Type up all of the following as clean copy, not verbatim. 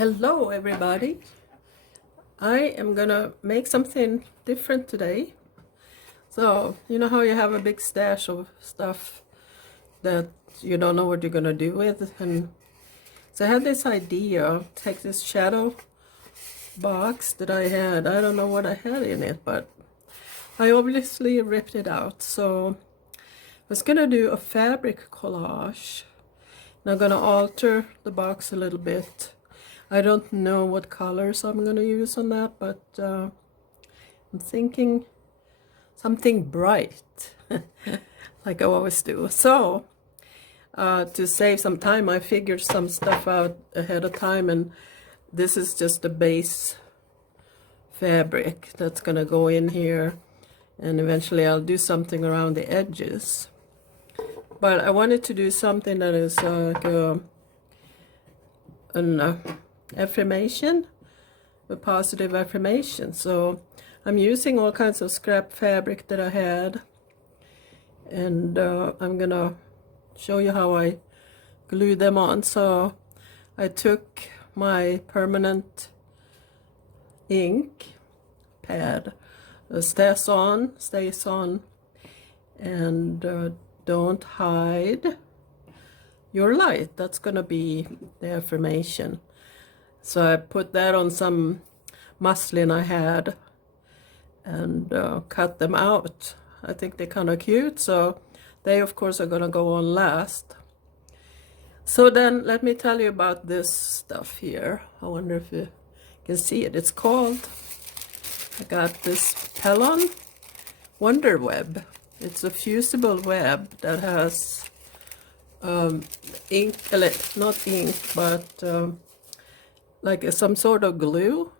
Hello everybody. I am gonna make something different today. So you know how you have a big stash of stuff that you don't know what you're gonna do with, and so I had this idea, take this shadow box that I had. I don't know what I had in it, but I obviously ripped it out. So I was gonna do a fabric collage, and I'm gonna alter the box a little bit. I don't know what colors I'm going to use on that, but I'm thinking something bright, like I always do. So, to save some time, I figured some stuff out ahead of time, and this is just a base fabric that's going to go in here, and eventually I'll do something around the edges. But I wanted to do something that is like an affirmation, a positive affirmation. So I'm using all kinds of scrap fabric that I had, and I'm gonna show you how I glue them on. So I took my permanent ink pad, stays on, and don't hide your light. That's gonna be the affirmation. So I put that on some muslin I had and cut them out. I think they're kind of cute, so they of course are gonna go on last. So then let me tell you about this stuff here. I wonder if you can see it. It's called, I got this Pellon Wonder Web. It's a fusible web that has ink, not ink, but like some sort of glue,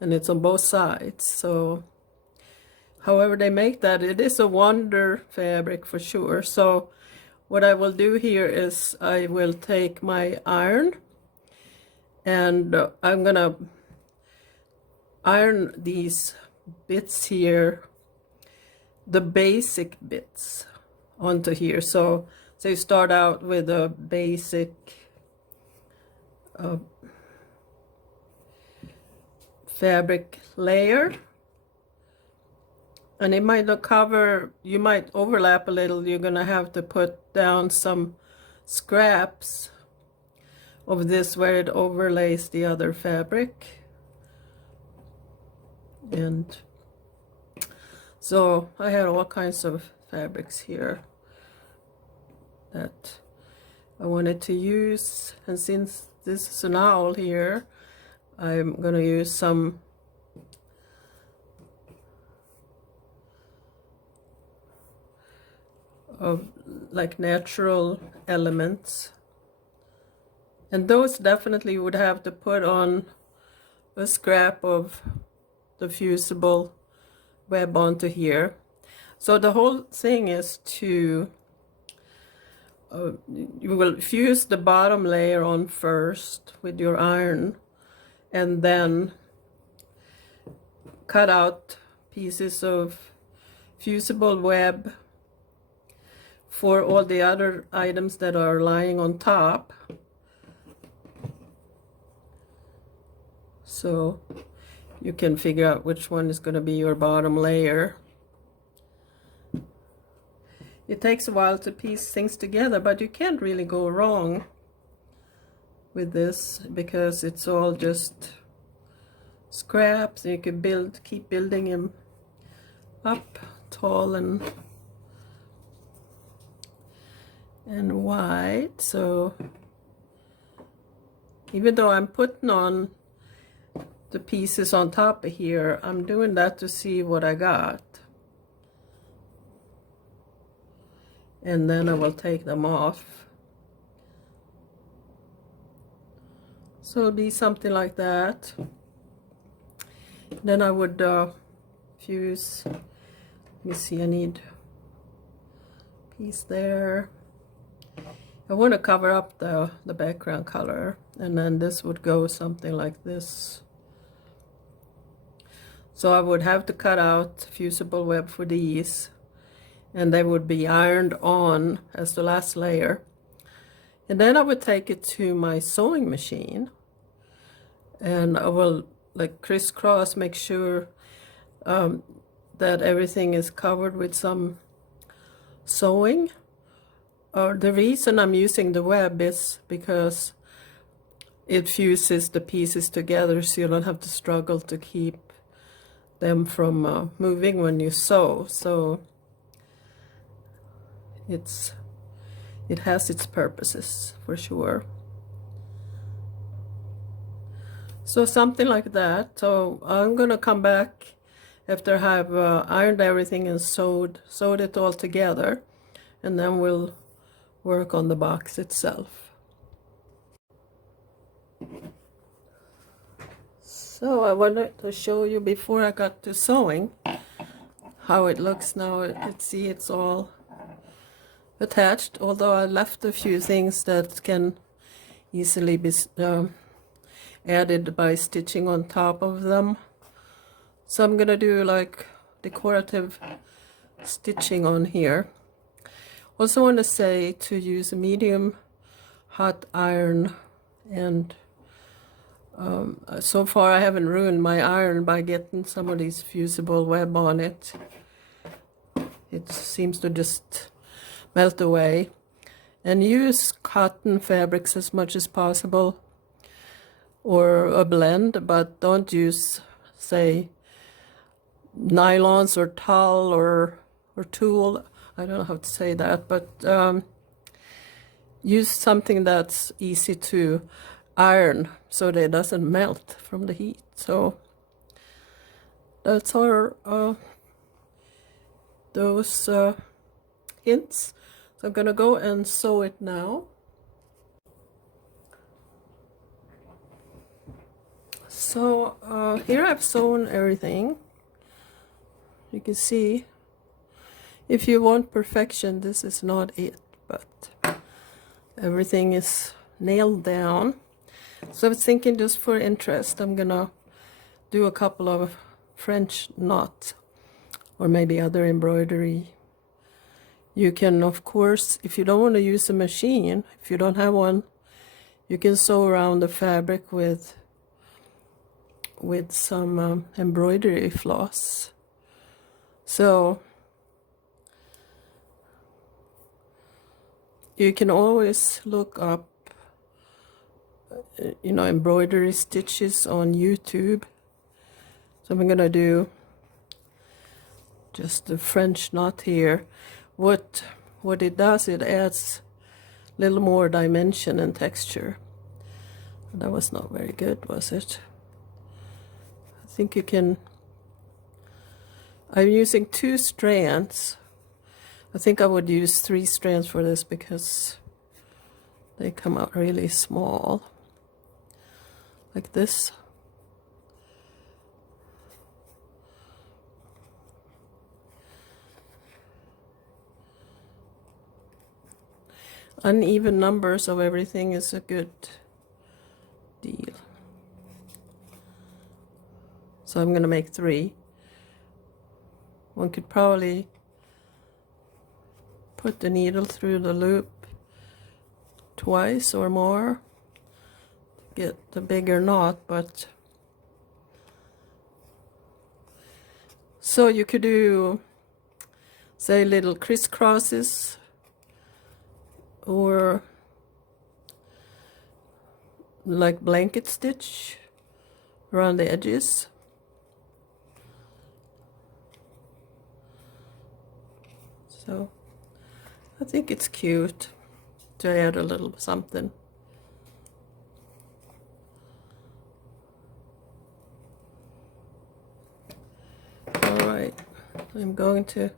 and it's on both sides. So however they make that, it is a wonder fabric for sure. So what I will do here is I will take my iron, and I'm gonna iron these bits here, the basic bits, onto here. So you start out with a basic fabric layer, and it might not cover, you might overlap a little. You're gonna have to put down some scraps of this where it overlays the other fabric. And so I had all kinds of fabrics here that I wanted to use, and since this is an owl here, I'm gonna use some of like natural elements, and those definitely would have to put on a scrap of the fusible web onto here. So the whole thing is to you will fuse the bottom layer on first with your iron, and then cut out pieces of fusible web for all the other items that are lying on top. So you can figure out which one is going to be your bottom layer. It takes a while to piece things together, but you can't really go wrong with this because it's all just scraps. You can keep building him up tall and wide. So even though I'm putting on the pieces on top of here, I'm doing that to see what I got, and then I will take them off. So it'll be something like that. Then I would fuse, let me see, I need a piece there. I want to cover up the background color, and then this would go something like this. So I would have to cut out fusible web for these, and they would be ironed on as the last layer. And then I would take it to my sewing machine, and I will like crisscross, make sure that everything is covered with some sewing. The reason I'm using the web is because it fuses the pieces together, so you don't have to struggle to keep them from moving when you sew. So it has its purposes for sure. So something like that. So I'm gonna come back after I have ironed everything and sewed it all together, and then we'll work on the box itself. So I wanted to show you before I got to sewing how it looks now. See, it's all attached, although I left a few things that can easily be added by stitching on top of them. So I'm gonna do like decorative stitching on here. Also want to say to use a medium hot iron, and so far I haven't ruined my iron by getting some of these fusible web on it. It seems to just melt away. And use cotton fabrics as much as possible, or a blend, but don't use, say, nylons or tulle or tulle. I don't know how to say that, but use something that's easy to iron so that it doesn't melt from the heat. So that's our those hints. So I'm gonna go and sew it now. So here I've sewn everything. You can see, if you want perfection, this is not it, but everything is nailed down. So I was thinking, just for interest, I'm gonna do a couple of French knots, or maybe other embroidery. You can, of course, if you don't want to use a machine, if you don't have one, you can sew around the fabric with some embroidery floss. So you can always look up embroidery stitches on YouTube. So I'm gonna do just the French knot here. What it does, it adds a little more dimension and texture. That was not very good, was it? I think you can. I'm using 2 strands. I think I would use 3 strands for this because they come out really small, like this. Uneven numbers of everything is a good deal. So I'm going to make 3. One could probably put the needle through the loop twice or more to get the bigger knot, but so you could do, say, little crisscrosses, or like blanket stitch around the edges. So I think it's cute to add a little something. All right, I'm going to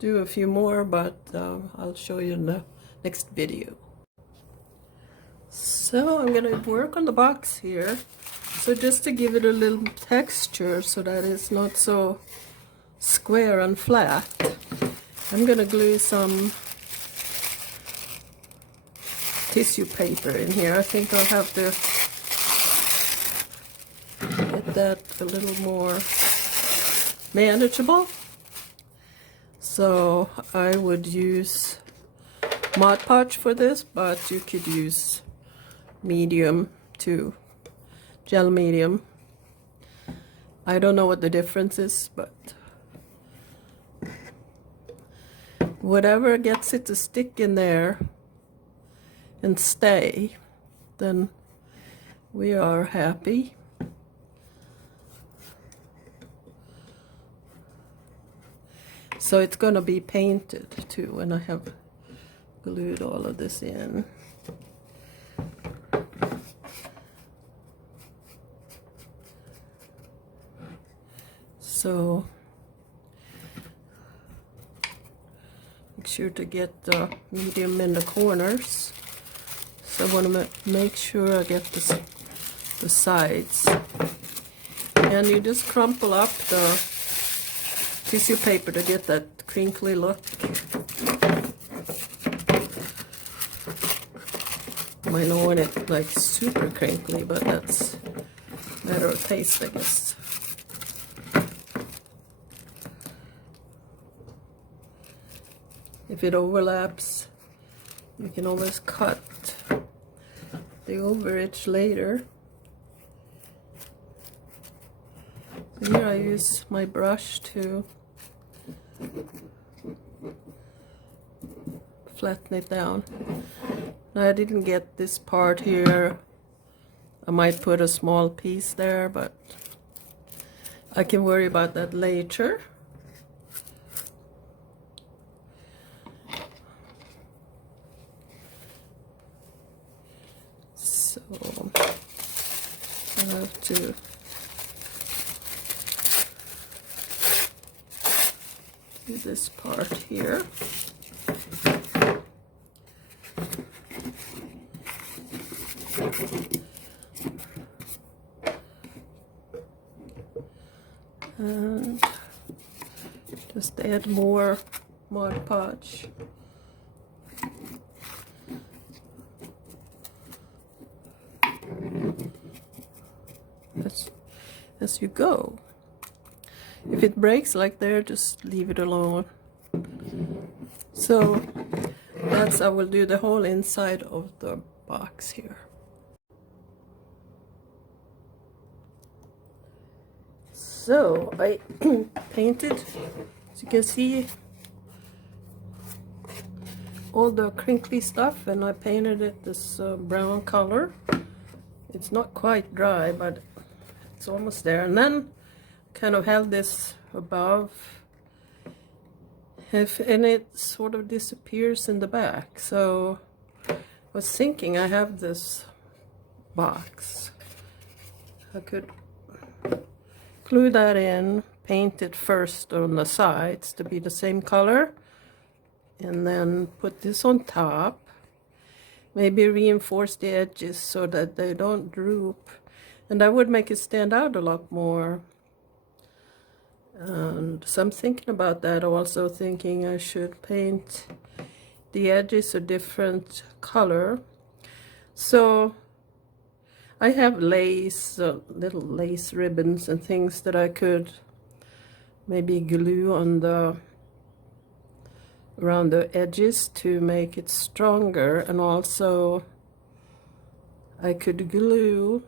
do a few more, but I'll show you in the next video. So I'm going to work on the box here. So just to give it a little texture so that it's not so square and flat, I'm going to glue some tissue paper in here. I think I'll have to get that a little more manageable. So I would use Mod Podge for this, but you could use medium too. gel medium. I don't know what the difference is, but whatever gets it to stick in there and stay, then we are happy. So it's going to be painted too, and I have glued all of this in. So make sure to get the medium in the corners. So I want to make sure I get the sides. And you just crumple up the tissue paper to get that crinkly look. Might not want it like super crinkly, but that's a matter of taste, I guess. If it overlaps, you can always cut the overage later. So here I use my brush to flatten it down. Now I didn't get this part here. I might put a small piece there, but I can worry about that later. So I have to do this part here. And just add more Mod Podge. As you go. If it breaks like there, just leave it alone. So that's, I will do the whole inside of the box here. So I painted, as you can see, all the crinkly stuff, and I painted it this brown color. It's not quite dry, but it's almost there. And then kind of held this above, and it sort of disappears in the back. So I was thinking, I have this box, I could glue that in, paint it first on the sides to be the same color, and then put this on top. Maybe reinforce the edges so that they don't droop, and that would make it stand out a lot more. And so I'm thinking about that, also thinking I should paint the edges a different color. So I have lace, little lace ribbons and things that I could maybe glue on the around the edges to make it stronger, and also I could glue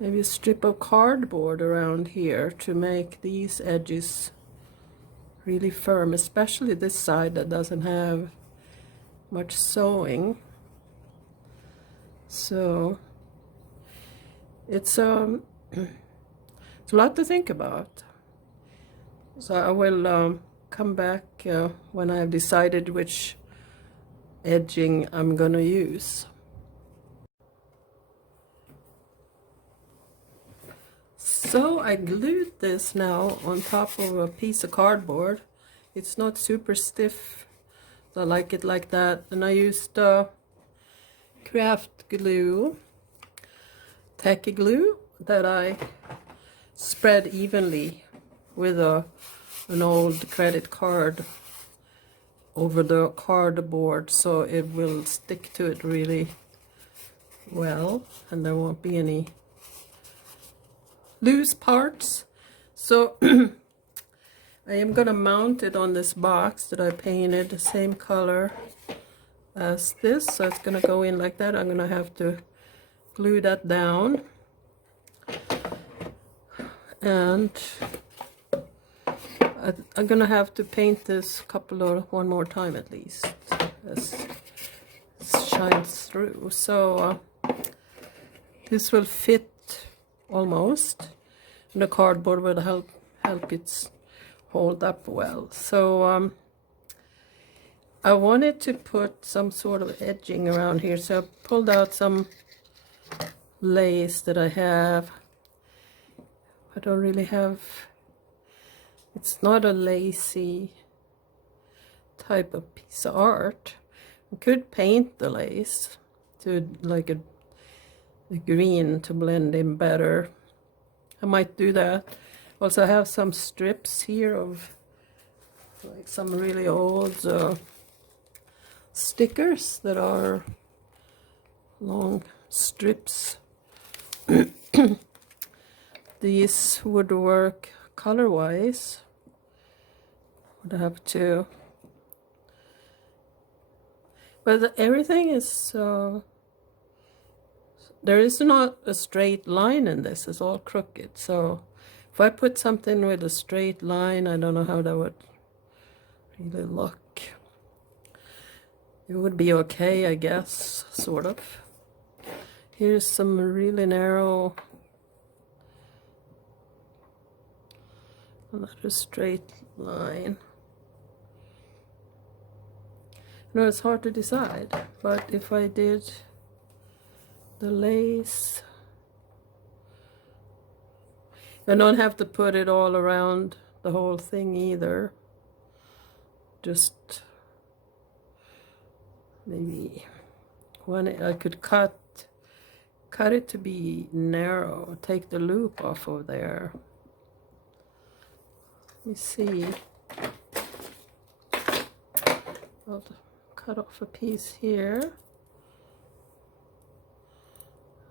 maybe a strip of cardboard around here to make these edges really firm, especially this side that doesn't have much sewing. So it's it's a lot to think about. So I will come back when I have decided which edging I'm gonna use. So I glued this now on top of a piece of cardboard. It's not super stiff, so I like it like that. And I used craft glue, tacky glue, that I spread evenly with an old credit card over the cardboard, so it will stick to it really well, and there won't be any loose parts. So I am gonna mount it on this box that I painted the same color as this, so it's gonna go in like that. I'm gonna have to glue that down, and I'm gonna have to paint this one more time at least, as it shines through. So this will fit almost, and the cardboard will help it hold up well. So I wanted to put some sort of edging around here, so I pulled out some lace that I have. I don't really have, it's not a lacy type of piece of art. I could paint the lace to like a green to blend in better. I might do that. Also, I have some strips here of like some really old stickers that are long strips. These would work color-wise. Would have to, but everything is there is not a straight line in this. It's all crooked. So if I put something with a straight line, I don't know how that would really look. It would be okay, I guess, sort of. Here's some really narrow, another straight line. No, it's hard to decide, but if I did the lace, I don't have to put it all around the whole thing either. Just maybe one, I could cut it to be narrow, take the loop off of there. Let me see. I'll cut off a piece here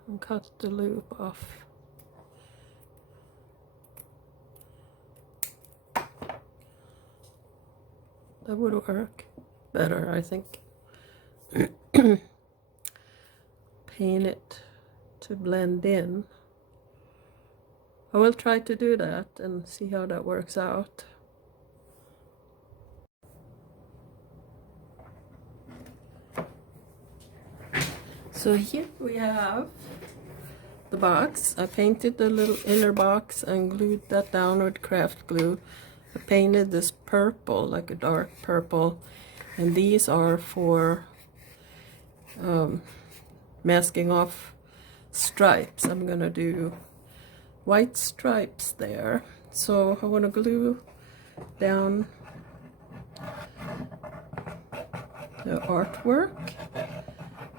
and cut the loop off. That would work better, I think. Paint it to blend in. I will try to do that and see how that works out. So here we have the box. I painted the little inner box and glued that down with craft glue. I painted this purple, like a dark purple, and these are for masking off stripes. I'm gonna do white stripes there. So I want to glue down the artwork,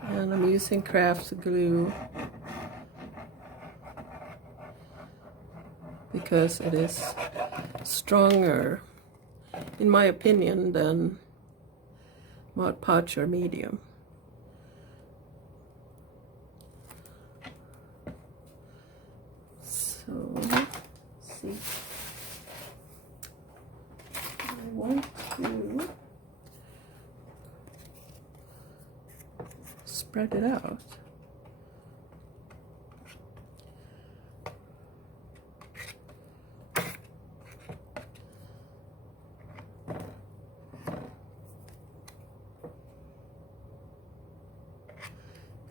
and I'm using craft glue because it is stronger, in my opinion, than Mod Podge or medium. So let's see. I want to spread it out.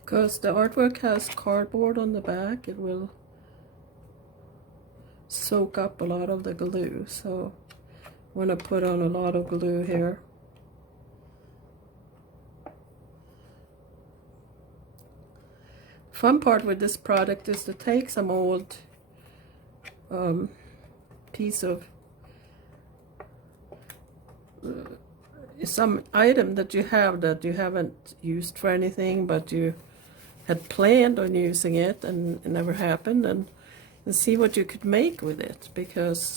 Because the artwork has cardboard on the back, it will soak up a lot of the glue. So I'm going to put on a lot of glue here. Fun part with this product is to take some old piece of some item that you have that you haven't used for anything, but you had planned on using it and it never happened, and see what you could make with it, because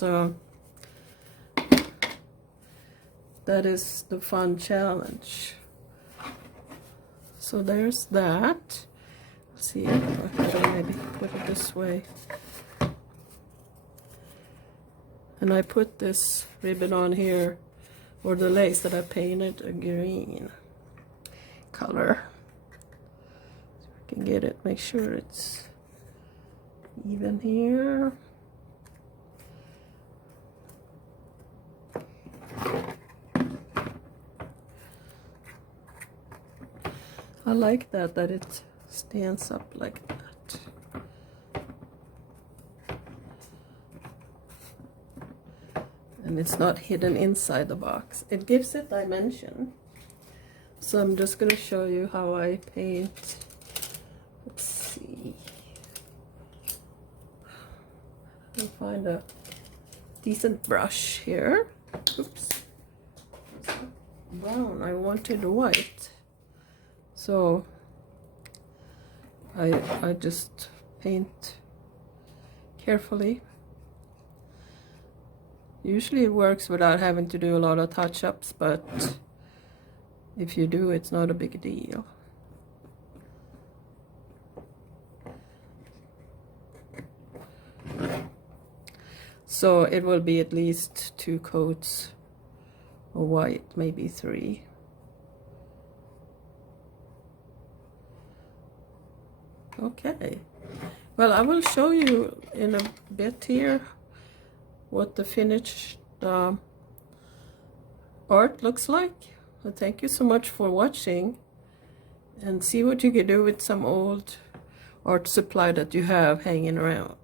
that is the fun challenge. So there's that. Let's see, I could maybe put it this way. And I put this ribbon on here, or the lace that I painted a green color. can get it, make sure it's even here. I like that it stands up like that. And it's not hidden inside the box. It gives it dimension. So I'm just going to show you how I paint. Let's see. I'll find a decent brush here. Oops. Brown. I wanted white. So I just paint carefully. Usually it works without having to do a lot of touch-ups, but if you do, it's not a big deal. So it will be at least 2 coats of white, maybe 3. Okay, well, I will show you in a bit here what the finished art looks like. So thank you so much for watching, and see what you can do with some old art supply that you have hanging around.